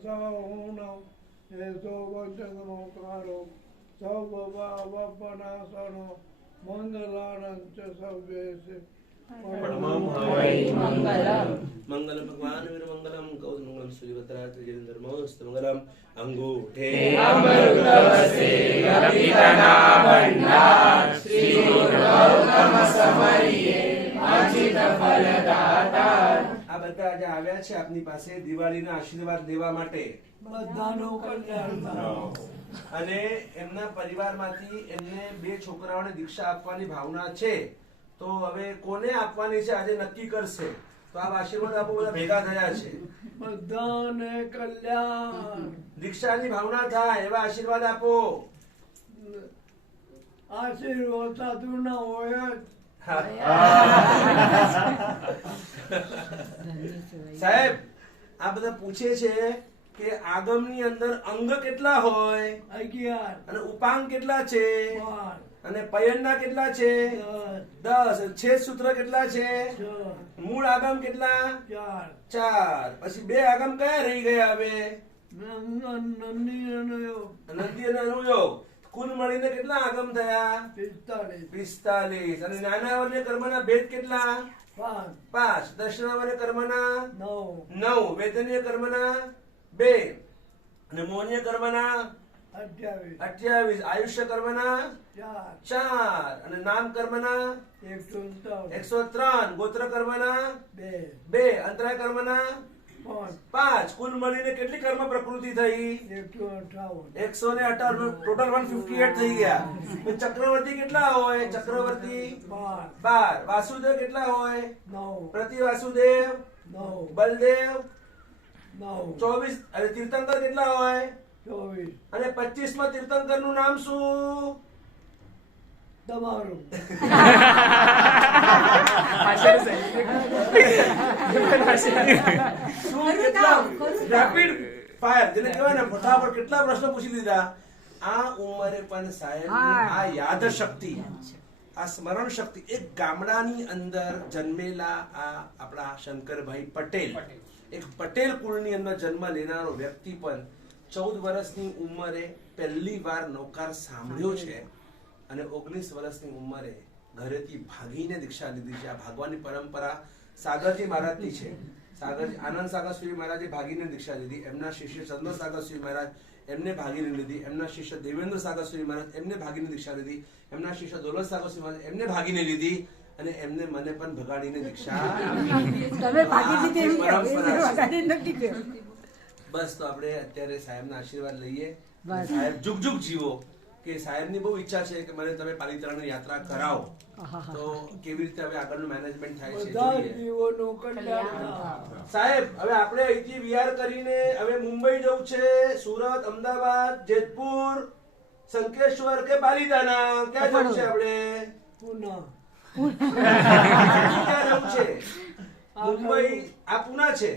સહુનો એસો વંચનો કારો સૌવપનાસનો મંગલાનંચ સવ્યેશે પરમં હવૈ મંગલમ. મંગલ ભગવાન વીર મંગલમ ગૌ મંગલમ સૂર્યવતરા ત્રિજેન્દ્ર મસ્ત મંગલમ અંગૂઠે અમૃતવસે રપિતના ભંડાર શ્રી ગૌતમ સમરિયે અચિત ફલદાતા. આ બધા આજે આવ્યા છે આપની પાસે દિવાળીના આશીર્વાદ લેવા માટે. બધાનું કલ્યાણ થાય. અને એમના પરિવારમાંથી એમને 2 છોકરાઓને દીક્ષા આપવાની ભાવના છે. તો હવે કોને આપવાની છે આજે નક્કી કરશે. તો આ આશીર્વાદ આપો, બધા ભેગા થયા છે. બધાને કલ્યાણ. દીક્ષાની ભાવના થાય એવા આશીર્વાદ આપો. આશીર્વાદ સાધુ ના હોય જ. સાહેબ આ બધા પૂછે છે કે આગમની અંદર અંગ કેટલા હોય 11 અને ઉપાંગ કેટલા છે 12 અને પયનના કેટલા છે 10 છેદ સૂત્ર કેટલા છે 6 મૂળ આગમ કેટલા 4 4 પછી 2 આગમ કયા રહી ગયા હવે નંદી અનુયોગ નંદી અને અનુયોગ. કુલ મળીને કેટલા આગમ થયા 45 અને નાના વર્ણ્ય કર્મના ભેદ કેટલા 5 5 દર્શનાવર્ણ્ય કર્મના 9 9 વેદનીય કર્મના 2 અને મોહનીય કર્મના 28 આયુષ્ય કર્મના 4 અને નામ કર્મના 103 ગોત્ર કર્મના 2 અંતરાય કર્મના 5 કુલ મળીને કેટલી કર્મ પ્રકૃતિ થઈ 158 ટોટલ 158 થઈ ગયા. ચક્રવર્તી કેટલા હોય ચક્રવર્તી 12 વાસુદેવ કેટલા હોય 9 પ્રતિ વાસુદેવ 9 બલદેવ 9 24 અને તીર્થંકર કેટલા હોય 24 અને 25 માં તીર્થંકર નું નામ શું તમારું રેપિડ ફાયર જેને કહેવાય ને ફટાફટ કેટલા પ્રશ્નો પૂછી દીધા. આ ઉંમરે પણ સાહેબની આ યાદ શક્તિ, આ સ્મરણ શક્તિ, એક ગામડાની અંદર જન્મેલા આ આપણા શંકરભાઈ પટેલ, એક પટેલ કુળની અંદર જન્મ લેનારો વ્યક્તિ પણ 14 વર્ષની ઉંમરે પહેલી વાર નૌકાર સાંભળ્યો છે અને 19 વર્ષની ઉંમરે ઘરેથી ભાગીને દીક્ષા લીધી છે. આ ભાગવાની પરંપરા સાગરજી મહારાજની છે. સાગરજી આનંદ સાગર સુરી મહારાજે ભાગીને દીક્ષા લીધી. એમના શિષ્ય ચંદ્ર સાગર સુરી મહારાજ એમને ભાગીને લીધી. એમના શિષ્ય દેવેન્દ્ર સાગર સુરી મહારાજ એમને ભાગીને દીક્ષા લીધી. એમના શિષ્ય દોલત સાગર સુરી મહારાજ એમને ભાગીને લીધી અને એમને મને પણ ભગાડીને દીક્ષા તમે ભાગી લીધી એવી પરંપરા છે. નથી કે બસ તો આપણે અત્યારે સાહેબના આશીર્વાદ લઈએ. બસ. સાહેબ જુગ જુગ જીવો. કે સાહેબની બહુ ઈચ્છા છે કે મને તમે પાલિતાણાની યાત્રા કરાવો. તો કેવી રીતે હવે આગળનું મેનેજમેન્ટ થાય છે બધા જોઈએ. જીવોનું કલ્યાણ થાય. સાહેબ હવે આપણે અહીંથી વિહાર કરીને હવે મુંબઈ જવું છે, સુરત, અમદાવાદ, જેતપુર, સંકેશ્વર કે પાલિતાણા ક્યાં જવું છે આપણે? પુના ક્યાં જવું છે? મુંબઈ આ પુના છે.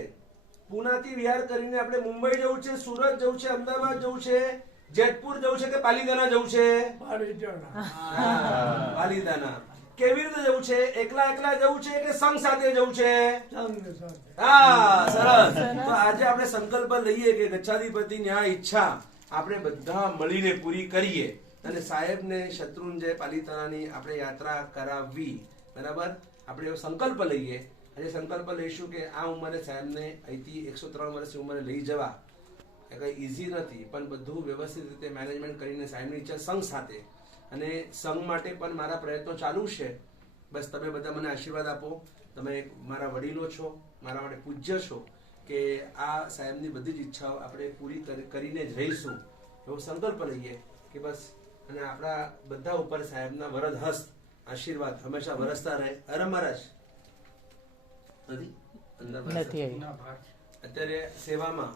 પુનાથી વિહાર કરીને આપણે મુંબઈ જવું છે, સુરત જવું છે, અમદાવાદ જવું છે, જેતપુર જવું છે કે પાલિતાણા જવું છે? પાલિતાણા. કેવી રીતે જવું છે? એકલા એકલા જવું છે કે સંઘ સાથે જવું છે? હા સરસ. તો આજે આપણે સંકલ્પ લઈએ કે ગચ્છાધિપતિની આ ઈચ્છા આપણે બધા મળીને પૂરી કરીએ અને સાહેબને શત્રુંજય પાલિતાણાની આપણે યાત્રા કરાવવી. બરાબર? આપણે એવો સંકલ્પ લઈએ. આજે સંકલ્પ લઈશું કે આ ઉંમરે સાહેબને અહીંથી 103 વર્ષની ઉંમરે લઈ જવા એ કઈ ઈઝી નથી, પણ બધું વ્યવસ્થિત રીતે મેનેજમેન્ટ કરીને સાહેબની ઈચ્છા સંઘ સાથે અને સંઘ માટે પણ મારા પ્રયત્નો ચાલુ છે. બસ તમે બધા મને આશીર્વાદ આપો. તમે મારા વડીલો છો, મારા માટે પૂજ્ય છો કે આ સાહેબની બધી જ ઈચ્છાઓ આપણે પૂરી કરીને જ રહીશું એવો સંકલ્પ લઈએ કે બસ. અને આપણા બધા ઉપર સાહેબના વરદ હસ્ત આશીર્વાદ હંમેશા વરસતા રહે. અરે મહારાજ નથી અંદર અત્યારે સેવામાં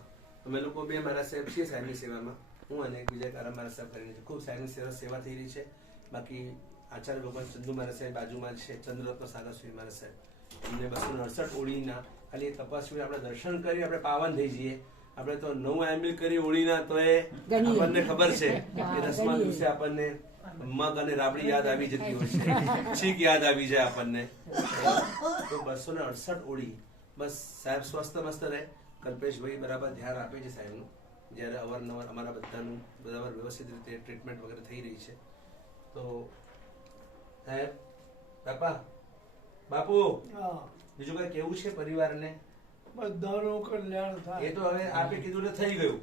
અમે લોકો બે મારા સાહેબ છીએ સાહેબની સેવામાં. હું અને બીજા આરામ મારા સાહેબ કરીને ખૂબ સાહેબની સરસ સેવા થઈ રહી છે. બાકી આચાર્ય ભગવાન ચંદુ મારા સાહેબ બાજુમાં છે, ચંદ્રરત્ન સાગર સુરી મારા સાહેબ એમને 268 ઓળીના ખાલી તપસ્વી આપણે દર્શન કરી આપણે પાવન થઈ જઈએ. આપણે તો 9 એમબી કરી ઓળીના તો એ આપણને ખબર છે કે 10મા દિવસે આપણને મગ અને રાબડી યાદ આવી જતી હોય છે, છીક યાદ આવી જાય આપણને. તો 268 ઓળી બસ સાહેબ સ્વસ્થ મસ્ત રહે. કલ્પેશભાઈ બરાબર ધ્યાન આપે છે સાહેબનું, જ્યારે અવારનવાર અમારા બધાનું બરાબર વ્યવસ્થિત રીતે ટ્રીટમેન્ટ વગેરે થઈ રહી છે. તો સાહેબ, બાપુ હા બીજું કઈ કેવું છે પરિવારને? બધાનું કલ્યાણ એ થાય. તો હવે આપે કીધું એટલે થઈ ગયું.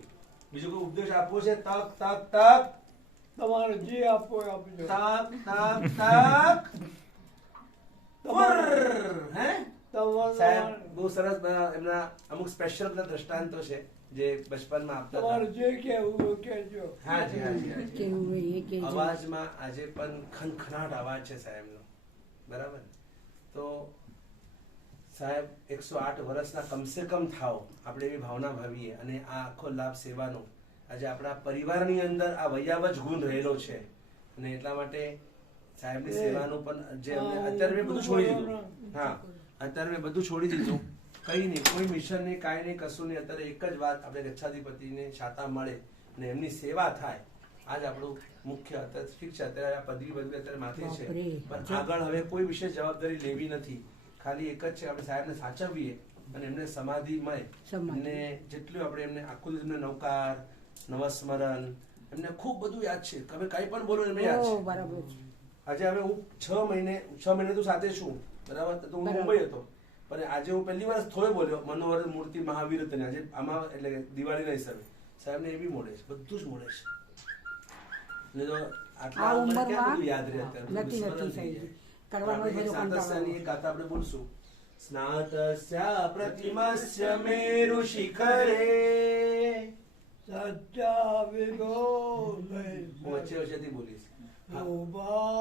બીજું કોઈ ઉપદેશ આપવો છે? તક તક તક તમારે જે આપો એ આપજો. તક તક તક હે સાહેબ તમારે બહુ સરસ એમના અમુક સ્પેશિયલ બધા દ્રષ્ટાંતો છે જે બચપનમાં આપતા તમારે હતા. જે કહેવું હોય કહેજો. હાજી હાજી હાજી. કેવું હોય એ કહેજો. અવાજમાં આજે પણ ખનખનાટ અવાજ છે સાહેબનો, બરાબર? તો સાહેબ 108 વર્ષના કમસે કમ થાવ, આપણે એવી ભાવના ભાવીએ. અને આ આખો લાભ સેવાનો આજે આપણા પરિવારની અંદર આ વૈયાવજ ગુણ રહેલો છે. અને એટલા માટે સાહેબની સેવાનું પણ જે અમને અત્યારે મેં બધું છોડી દીધું. હા, અત્યારે મેં બધું છોડી દીધું. કઈ નહીં, કોઈ મિશન નહીં, કાંઈ નહીં, કશું નહીં. અત્યારે એક જ વાત, આપણે ગચ્છાધિપતિને શાતા મળે અને એમની સેવા થાય. આજ આપણું મુખ્ય. અત્યારે ઠીક છે, અત્યારે આ પદવી અત્યારે માથે છે, પણ આગળ હવે કોઈ વિશેષ જવાબદારી લેવી નથી. ખાલી એક જ છે, આપણે સાહેબને સાચવીએ અને એમને સમાધિ મળે. એમને જેટલું આપણે એમને આખું દિવસ એમને નવકાર, નવસ્મરણ, એમને ખૂબ બધું યાદ છે. તમે કઈ પણ બોલો એમને યાદ ઓ, છે. બરાબર છે. આજે હવે હું 6 મહિને તો સાથે છું, બરાબર? તો હું મુંબઈ હતો, પણ આજે હું પહેલી વાર થોડો બોલ્યો મનોહર મૂર્તિ મહાવીર તને આજે આમાં, એટલે કે દિવાળીના હિસાબે સાહેબને એ બી મળે છે, બધું જ મળે છે. ને તો આટલા આ ઉંમરે ક્યાં ઉંમરમાં બધું યાદ રહે અત્યારે? બધું નથી વિસ્મરણ થઈ સાહેબ. જાય. કરવાનો આપણે બધો સ્નાતસ્યાની કંટાળો. એક ગાથા આપણે બોલશું. સ્નાતસ્યા પ્રતિમસ્ય મેરુ શિખરે. સચ્ચા વિગો હું વચ્ચે વચ્ચેથી બોલીશ. હા. ઉભા